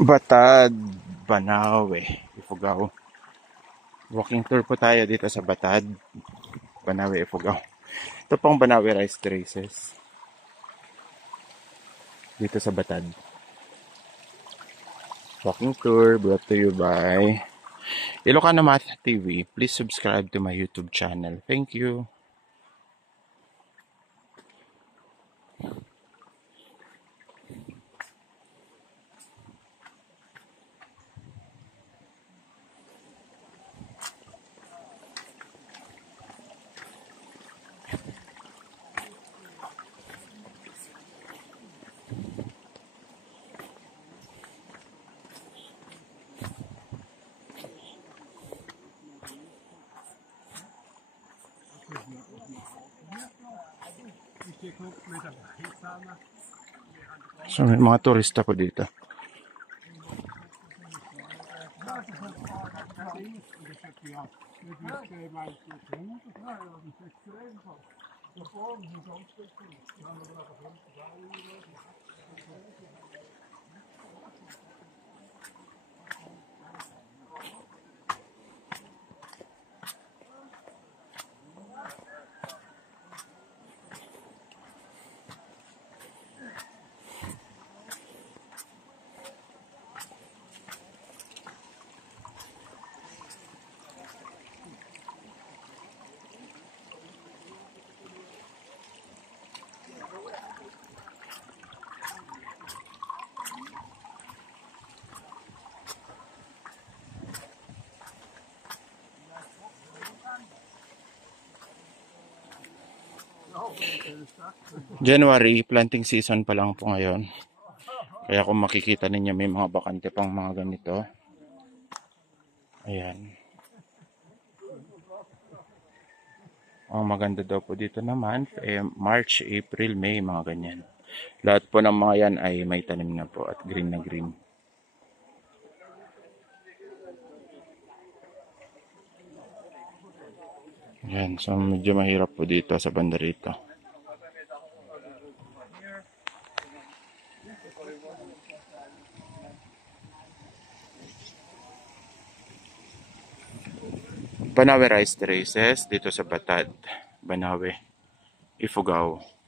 Batad, Banawe, Ifugao. Walking tour po tayo dito sa Batad, Banawe, Ifugao. Ito pong Banawe Rice Terraces dito sa Batad. Walking tour brought to you by Ilocano Math TV. Please subscribe to my YouTube channel. Thank you. So may mga turista po dito. January, planting season pa lang po ngayon. Kaya kung makikita ninyo may mga bakante pang mga ganito. Ayan. Ang maganda daw po dito naman, March, April, May, mga ganyan. Lahat po ng mga yan ay may tanim na po at green na green. Ayan, so medyo mahirap po dito sa banda rito. Banawe Rice Terraces dito sa Batad, Banawe, Ifugao.